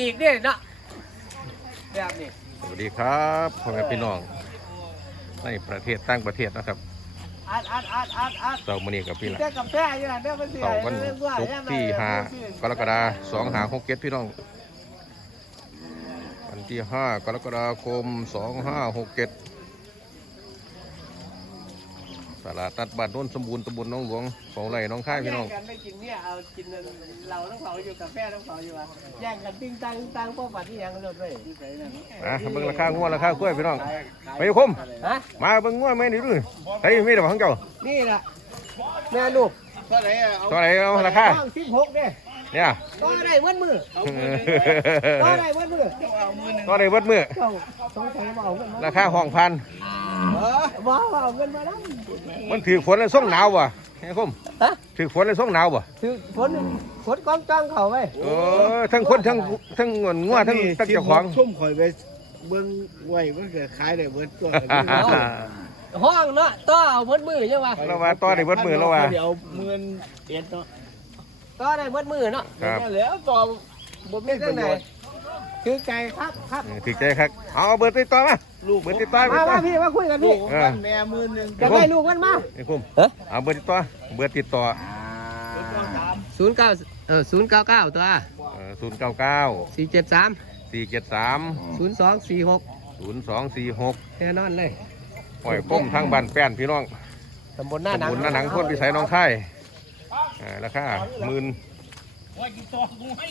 อีกเนี่ยนะสวัสดีครับพ่อแม่พี่น้อง ในประเทศตั้งประเทศนะครับเต่ามื้อนี้กับพี่ละเจ้ากาแฟอยู่ห้าเสาร์วันศุกที่ห้ากรกฎาคม2 5 6 7พี่น้อง วันที่ห้ากรกฎาคมสองห้าห2567 ตลาดนัดบ้านโน้นสมบูรณ์ตำบลหน้องหลวงของไรน้องค่ายพี่น้องแย่งกันไม่กินเนี่ยเอากินเราต้องเผาอยู่กาแฟต้องเผาอยู่ว่ะแย่งกันติ้งตังติ้งตังพวกปัดที่ยังเลิศเลยอะเบิ่งราคางัวราคากล้วยพี่น้องไปคมฮะมาเบิ่งงัวไหมนี่ดูเฮ้ยมีแต่ของเจ้านี่แหละแม่ลูกเท่าไหร่เอาราคาสิบหกเนี่ย เนี่ยก็ได้เว้นมือก็ได้เว้นมือก็ได้เบิดมือเจ้าสงสัยมาเอาเงินมาราคาห้องพันบ่เอาเงินมาแล้วมันถือฝนแล้วส่งหนาวบ่ไอ้คมฮะถือฝนแล้วส่งหนาวบ่คือฝนฝนกองจ้างเขาไปเออทั้งคนทั้งทั้งเงินงัวทั้งทั้งเจ้าของชุ่มข่อยไปเบิ่งไว้มันก็ขายได้เบิดตัวห้องเนาะต่อเอาเบิดมือใช่ป่ะเราว่าต่อได้เบิดมือแล้วว่าเดี๋ยวเงินเอ็ดเนาะ ต่อได้เบิดมือเนาะครับนั่นแหล้วต่อบ่มีเป็นปจัระงโยไหนชน์คือไก่ครับครับเออถือใจครับเอาเบอร์ติดต่อมาลูกเบอร์ติดต่อเบอมาร์ติดต่อมาพี่มาคุยกันลูพี่กบ้านแม่มือหนึงจะได้ลูกมันมาไอ้คมเอ๊ะ เอาเบอร์ติดต่อเบอร์ติดต่อศูนย์เก้าเออศูนย์เก้าเก้าตัวศูนย์เก้าเก้าสี่เจ็ดสามสี่เจ็ดสามศูนย์สองสี่หกศูนย์สองสี่หกแน่นอนเลย ปล่อยป้มทั้งบ้านแป้นพี่น้องตำบลหน้าหนังตำบลหน้าหนังคนพิสัยน้องค่าย อ่าราคาหมื่น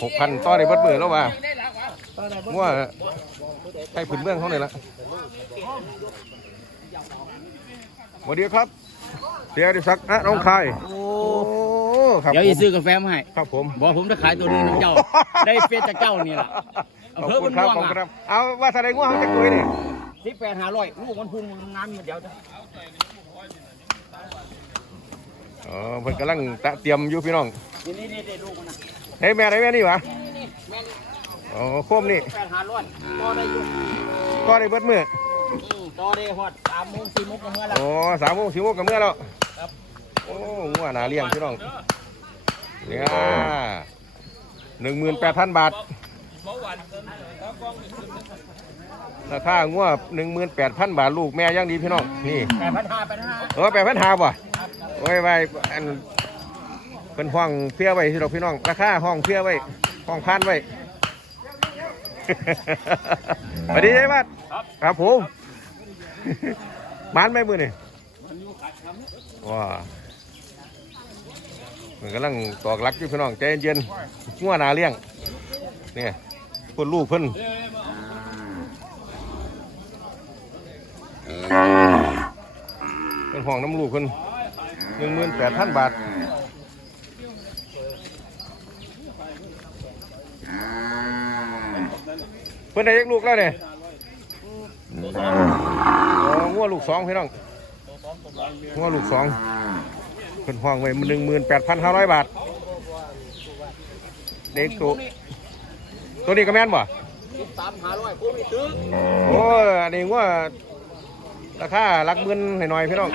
หกพันต่อได้เบิดมือแล้วว่าต่อได้เบิดงัวใช้ผืนเมืองเขาเลยละสวัสดีครับ เสียดิศักดิ์นะน้องคายโอ้โอ้ครับเดี๋ยวผอีมซื้อกาแฟมาให้ ครับผมบอกผมจะขายตัวนึงน้ำเจ้า ได้เฟซจากเจ้านี่ล่ะขอบอำเภอคุณครับบ้านม่วงขอบคุณคอะรับเอาว่าแสดงว่าเขาจะคุยนี่สิบแปดห้าร้อยลูกมันพุ่งงานเดี๋ยวจะ อ๋อเพิ่นกำลังตะเตรียมอยู่พี่น้องนี่นี่นี่ลูกมันนะเฮ้ยแม่ไหนแม่นี่วะนี่นี่แม่นอ๋อโคมนี่แปดห้าร้อยต่อได้อยู่ก็ได้เบิดมืออืมต่อได้ฮอดสามโมงสี่โมงก็เมื่อละอ๋อสามโมงสี่โมงกับเมื่อแล้วครับโอ้งัวหนาเลี้ยงพี่น้องเนี่ยหนึ่งหมื่นแปดพันบาทราคางัวหนึ่งหมื่นแปดพันบาทลูกแม่ยังดีพี่น้องนี่แปดพันห้าแปดห้าเออแปดพันหาบ่โอ้ยไว้อันเป็นห้องเพี้ยไว้ที่เราพี่น้อง ราคาห้องเพี้ยไว้ห้องพันไว้สวัสดียายบัดครับผมมันไหม่มือนี่ว้ามันกำลังตอกลักอยู่พี่น้องใจเย็นๆงัวนาเลี้ยงนี่คนลูกเพิ่นเป็นห้องน้ำลูกเพิ่น หนึ่งหมื่นแปดพันบาทเพิ่นได้ยักลูกแล้วเนี่ยอ๋องัวลูกสองพี่น้องงัวลูกสองเพิ่นห้องไว้หนึ่งหมื่นแปดพันห้าร้อยบาท เด็กตัวตัวนี้ก็แม่นบ่สิบสามห้าร้อยคู่ไม่ตื้อโอ้ยอันนี้งัวราคาหลักหมื่นหน่อยๆพี่น้อง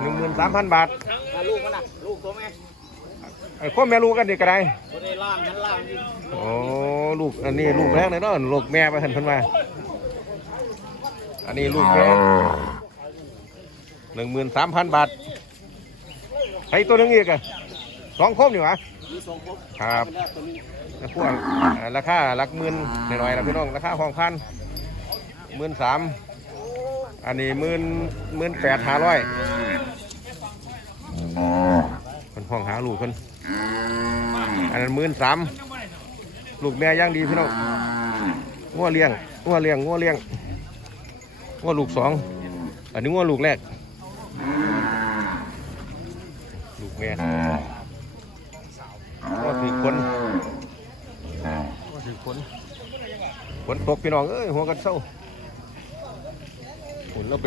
หนึ่งหมื่นสามพันบาท ถ้าลูกมันน่ะลูกตัวแม่ ไอ้ข้อแม่ลูกกันดีกระไดตัวได้ล่างนั้นล่างนี่โอ้ลูกอันนี้ลูกแรกเลยเนาะลูกแม่ไปเห็นเพิ่นมาอันนี้ลูกแม่หนึ่งหมื่นสามพันบาทให้ตัวนึงอีกอะสองคมอยู่หวะ มีสองครบครับ เป็นแล้วตัวนี้พวกอ่าราคาหลักหมื่นหน่อยๆนะพี่น้องราคาห้องพันหมื่นสามอันนี้หมื่นหมื่นแปดห้าร้อยคนห้องหาลูกคน อันนั้นหมื่นสามลูกแม่ย่างดีพี่น้องงัวเลี้ยงงัวเลี้ยงงัวเลี้ยงงัวลูกสองอันนี้งัวลูกแรก ลูกแม่งัวถือคนงัวถือคนฝนตกพี่น้องเอ้ยหัวกันเศร้าฝนเราไป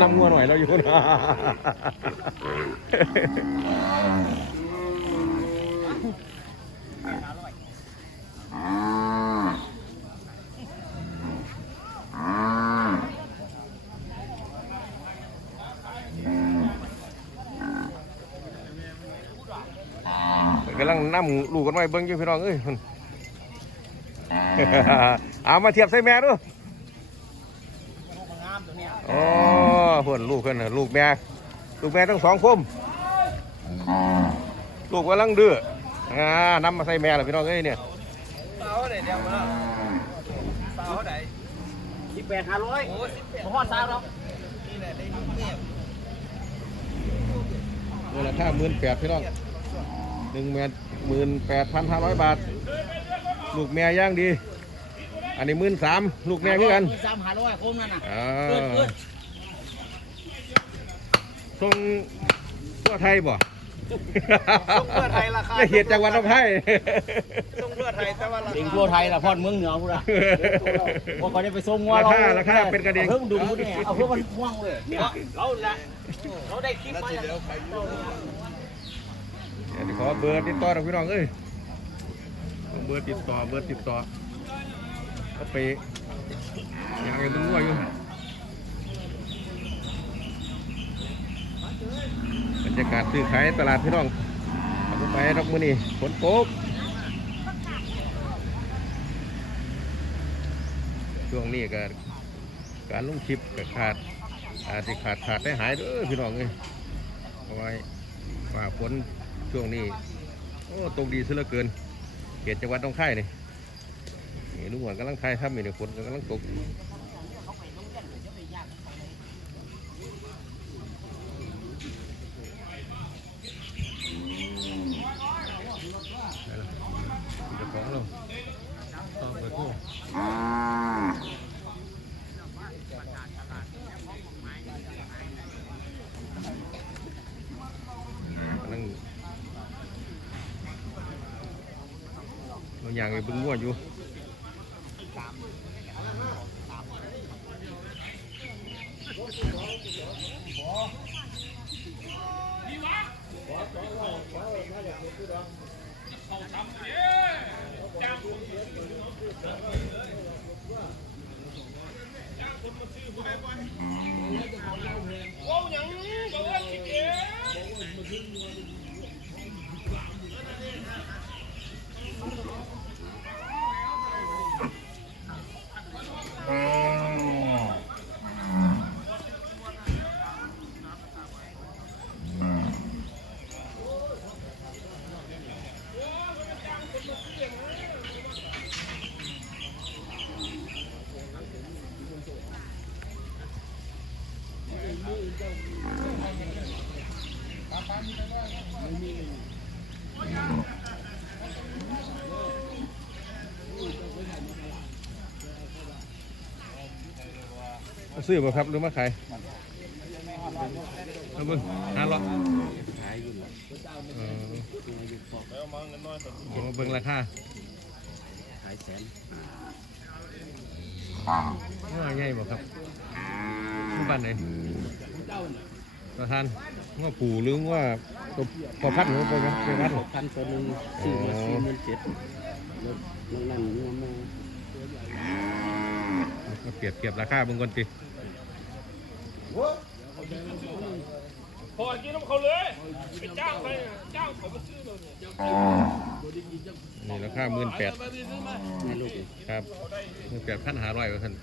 น้ำงัวหน่อยเราอยู่นะ กำลังนั่ลูกกันไว้เบิ้งอยู่พี่น้องเอ้ยเพิ่นเอามาเทียบใส่แม่ดูงามตัวเนี้ยอ๋อเพื่อนลูกเพื่อนน่ะลูกแม่ ลูกแม่ทั้งสองคมลูกกำลังดื้ออ่านำมาใส่แม่แล้วพี่น้องเอ้ยเนี่ยเสาไหนเดียวมาเสาไหนสิบแปดห้าร้อยผมว่าสาวแล้วนี่แหละได้ยุ่งเนี่ยมูลค่าหมื่นแปดพี่น้อง หนึ่งหมื่นหมื่นแปดพันห้าร้อยบาท ลูกแม่ย่างดี อันนี้หมื่นสามลูกแม่เหมือนกันสามห้าร้อยคมนั่นน่ะอ่าเกิดเกิดส่งทั่วไทยบ่ต้องเพื่อไทยราคาได้เหตุจังหวัดน้องไทยต้องเพื่อไทยแต่ว่าราเป็นคาทั่วไทยละพอดเมืองเหนือพูดอะพอเขาได้ไปส่งงัวเราราคาราคาเป็นกระเด็นเพิ่งดูเนี่ยเอาเพื่อมันม่วงเลยเนี่ยเราละเราได้คลิปมาจากเดี๋ยวขอ เบอร์ติดต่อทางพี่น้องเอ้ยเบอร์ติดต่อเบอร์ติดต่อเอาไปยังไงมึงว่าอยู่บรรยากาศซื้อขายตลาดพี่น้องเอาไปดอกมือนี่ฝนตกช่วงนี้ก็การลงคลิปก็ขาดอาจจะขาดขาดได้หายเด้อพี่น้องเอ้ยเอาไว้ฝ่าฝน ช่วงนี้ โอ้ตกดีซะเหลือเกินเขตจังหวัดต้องไข่นี่นี่ลุงหวนกำลังไข่ทำอยู่เนี่ยฝนกำลังตกไปละเจ้าของเราต้องไปคู่กำลังเราอ ย่างไอ้บึงงัวอยู่มา ซื้อบ่ครับหรือมาขายเอาเบิ่งหาหรอเออเอาเบิ่งราคาขายแสนว่าไงบ่ครับที่บ้านไหนประธานว่าปู่หรือว่าตัวพอพัดหรือไปครับไปพัดหรอพันตัวหนึ่งสี่หมื่นสี่หมื่นเจ็ดแล้วนั่นงัวแม่มาเปรียบเทียบราคาเบิ่งก่อนสิ พอกินน้ำเขาเลยไปจ้างไปจ้างเขามาซื้อเลยเนี่ยนี่ราคาหมื่นแปดแม่ลูกครับหมื่นแปดพันห้าร้อยว่าท่าน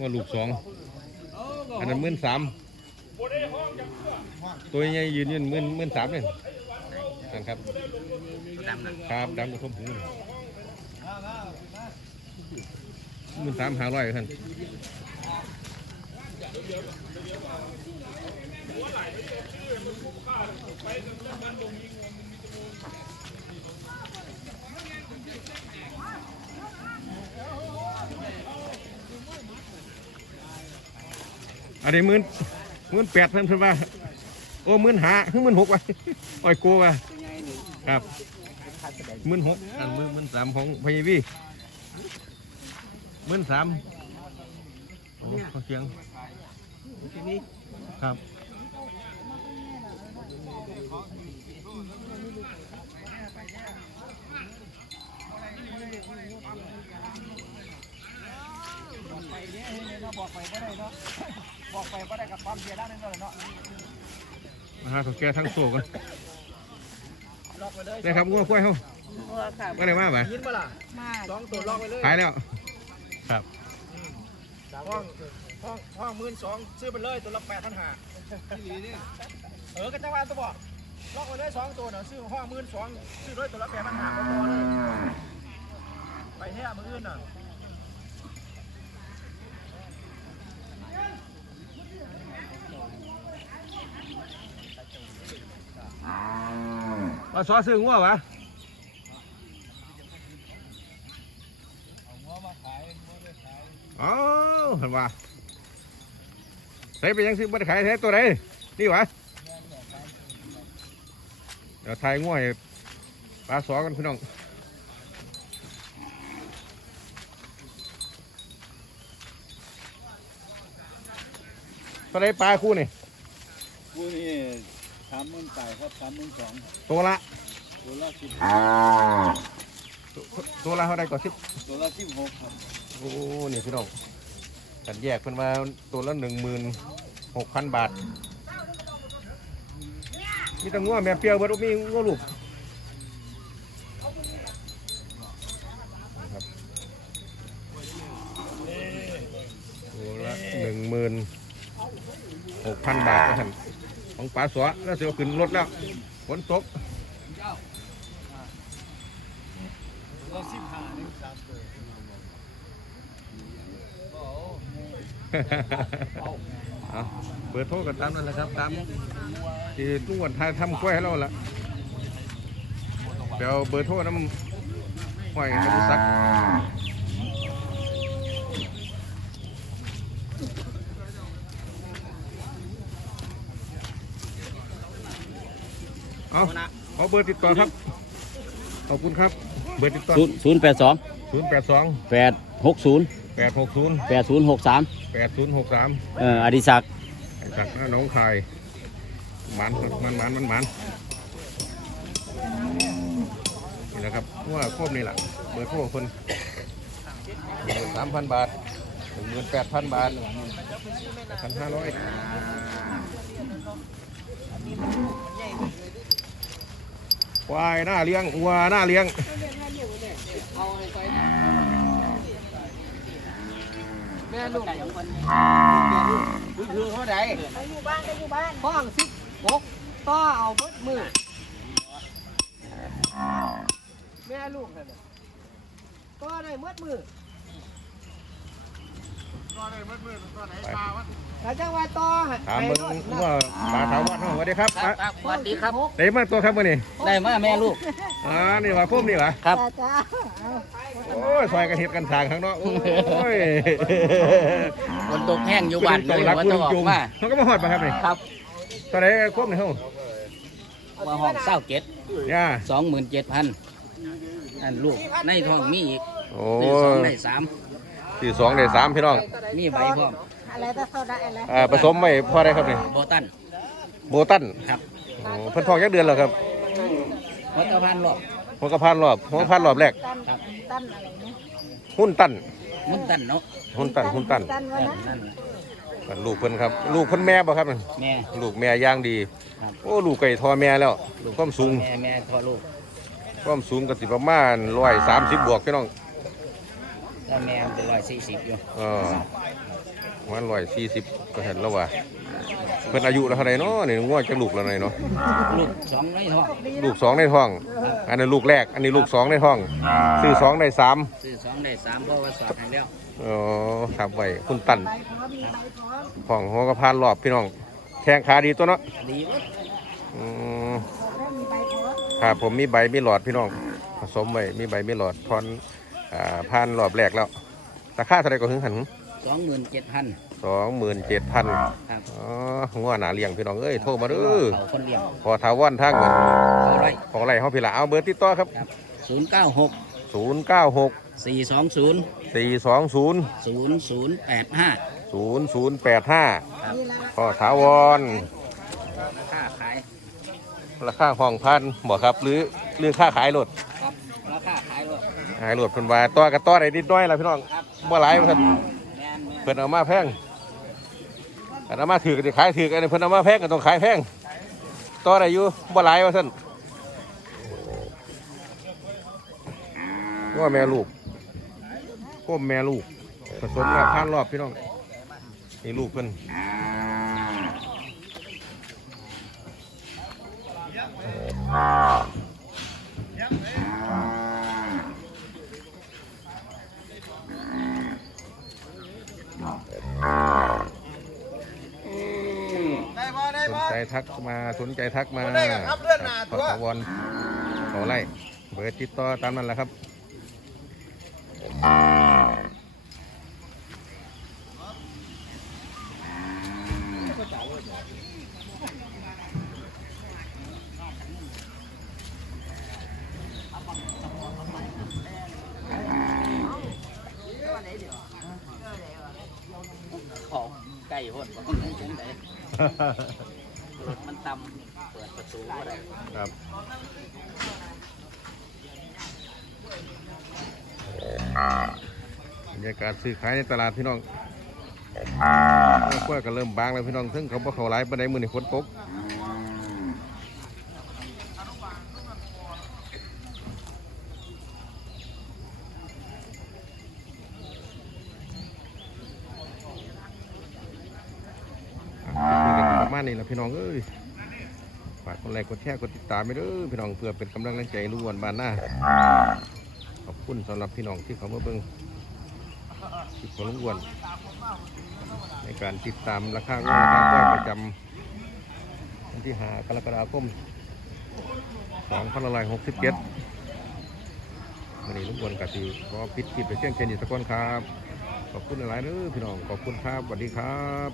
ว่าลูกสองอันนั้นหมื่นสามตัวใหญ่ยืนยืนหมื่นหมื่นสามเลยนั่นครับครับดำกับทมหูหมื่นสามห้าร้อยท่าน อันนี้หมื่นหมื่นแปดเพิ่นเพิ่นว่าโอ้หมื่นหาคือหมื่นหกว่ะอ้อยโกว่ะครับหมื่นหกอันหมื่นหมื่นสามของพยาวีหมื่นสามโอ้เขาเสียงครับมาหาเขาแก่ทั้งโซ่กันได้ครับงัวควายเขาบัวค่ะไม่ได้มาปะยินมาล่ะมาสองตัวลอกไปเลยขายแล้วครับห้อง ห้องห้องหมื่นสองซื้อไปเลยตัวละแปดพันห้าเออกระจังหวานตัวบอกลอกไปเลยสองตัวเนาะซื้อห้องหมื่นสองซื้อเลยตัวละแปดพันห้าพอเลยไปแท้มืออื่นน่ะมาซอซื้องัวปะอ๋อเห็นว่าใส่ไปยังซื้อบัตรขายแท้ตัวไหนนี่หวะเดี๋ยวทายงัวให้ปลาสอกันพี่น้องตัวไหนปลาคู่นี่กูนี่สามหมื่นแปดครับสามหมื่นสองตัวละตัวละสิบตัวละเท่าไรก่อนสิบตัวละสิบหกครับโอ้นี่พี่น้อง กันแยกเพิ่นมาตัวละหนึ่งหมื่นหกพันบาท มีแตังงัวแม่เปียวเบิดบ่มีงัวลูกนะครับตัวละหนึ่งหมื่นหกพันบาทท่านของปลาสวแล้วเสียวขึ้นรถแล้วฝนตก ตัวละสิบห้าหนึ่งสามตัว เอาเบอร์โทรกันตามนั่นแหละครับ ตามที่ลุงวันไทยทำกล้วยให้เราละเดี๋ยวเบอร์โทรน้ำห้อยกันสักเอาเอาเบอร์ติดต่อครับ ขอบคุณครับ เบอร์ติดต่อศูนย์ศูนย์แปดสองศูนย์แปดสองแปดหกศูนย์แปดหกศูนย์แปดศูนย์หกสาม แปดศูนย์หกสามเอ่ออดิศักดิ์จากหน้าหน้องคายหมันมันมันมันมันนี่แหละครับว่าครบนี่แหละเบอร์โทรคนหนึ่งสามพันบาทหนึ่งหมื่นแปดพันบาทพันห้าร้อยควายหน้าเลี้ยงวัวหน้าเลี้ยง แม่ลูกคือคือเท่าไหร่ไปอยู่บ้านไปอยู่บ้านฟ้องสิบหกต่อเอาเบิดมือแม่ลูกนั่นน่ะต่อได้เบิดมือต้อไหนตาวะ แต่จังว่าต่อให้ถามเบิ่งว่าปลาถาวรเนาะสวัสดีครับปลาสวัสดีครับไหนมาตัวครับมื่อนี้ได้มาแม่ลูกอ่านี่ว่าพุ่มนี่วะครับจ้าจ้าโอ้ยซอยกันเห็ดกันทางข้างนอกโอ้ยฝนตกแห้งอยู่บ้านต้เลองยรักว่าคุณจะออจุกงมาเขาก็มาหอดมาครับนี่ครับตอนไหนควบในห้องมาห้องเศร้าเจ็ดย่าสองหมื่นเจ็ดพันอันลูกในท้องมีอีกโอ้ซื้อสองได้สามสี่สองได้สามพี่น้องมีใบพร้อม อะไรแต่เขาได้อะไรอ่าผสมไว้พอได้ครับนี่โบตันโบตันครับโอ้เพิ่นทองยักเดือนแล้วครับวัดกระพันหรอกหัวกระพานรอบหัวกระพานรอบแรก ตั้นตั้นอะไรเนี่ยหุ้นตันมุนตันเนาะหุ้นตันหุ้นตันตั้นวันนั้นนั่นนั่นลูกเพิ่นครับ ลูกเพิ่นแม่บ่ครับนั่นแม่ ลูกแม่ย่างดี ครับ โอ้ลูกไก่ทอแม่แล้วลูกความสูงแม่แม่ทอลูกความสูงก็สิประมาณร้อยสามสิบบวกพี่น้องแล้วแม่เป็นร้อยสี่สิบอยู่เออประ มาณร้อยสี่สิบก็เห็นแล้วว่าเพิ่นอายุแล้วเท่าไหร่เนาะนี่ง่วงจะลูกแล้วไหนเนาะลูกสองในท้องลูกสองในท้อง อันนี้ลูกแรก อันนี้ลูกสองในท้องซื้อสองได้สามซื้อสองได้สามเพราะว่าสอบให้แล้วอ๋อครับไว้คุณตันใบพร้อมมีใบพร้อมของหัวกระพานรอบพี่น้องแข้งขาดีตัวเนาะดีเว้ยอืมแล้วมีใบพร้อมครับผมมีใบมีหลอดพี่น้องผสมไว้มีใบมีหลอดพรอ่าพานรอบแรกแล้วราคาเท่าไหรก็ถึงหัน สองหมื่นเจ็ดพันสองหมื่นเจ็ดพันครับอ๋องัวหนาเลี้ยงพี่น้องเอ้ยโทรมาเด้อเขาคนเลี้ยงพอทาวันทางเงินเขาไร่ของไรเขาพี่ละเอาเบอร์ติดต่อครับศูนย์เก้าหกศูนย์เก้าหกสี่สองศูนย์สี่สองศูนย์ศูนย์ศูนย์แปดห้าศูนย์ศูนย์แปดห้านี่ละพ่อถาวรค่าขายราคาห้องพันบอกครับหรือหรือค่าขายรถครับราคาขายรถขายรถเพิ่นว่าต่อกับต่อได้นิดหน้อยละพี่น้องบ่หลายเพิ่นแม่นแม่น เพิ่นเอามาแพงอันเอามาถือก็สิขายถืออันนี้เพิ่นเอามาแพงก็ต้องขายแพงต่ออะได้อยู่บ่หลายว่าซั่นว่าแม่ลูกก้มแม่ลูกผสมแล้วผ่านรอบพี่น้องนี่ลูกเพิ่นสน ใจทักมาสนใจทักมาได้กับครับเลื่อนหน้าขตัวอวอนขอไล่เบอร์ติดต่อตามนั้นแหละครับของไก่พ่นบ่ได้จังไดรถมันต่ำเปิดประตูบ่ได้ครับบรรยากาศซื้อขายในตลาดพี่น้องกล้วยก็เริ่มบางแล้วพี่น้องซึ่งเขาบ่เขาหลายปานใดมื้อนี้ฝนตกอะคลิปนี้ก็ประมาณนี้แหละพี่น้องเอ้ย ฝากกดไลค์กดแชร์กดติดตามไปเด้อพี่น้องเพื่อเป็นกำลังใจรู้วันบ้านหน้าขอบคุณสำหรับพี่น้องที่เขามาเบิ่งคลิปของลุงอ้วน ในการติดตามราคาเงินราคาประจำวันที่หากรกฎาคม2567วันนี้ลุงอ้วนกับที่ขอปิดคลิปไปเชียงเชนอีกสักคนครับ ขอบคุณหลายๆเด้อพี่น้องขอบคุณครับสวัสดีครับ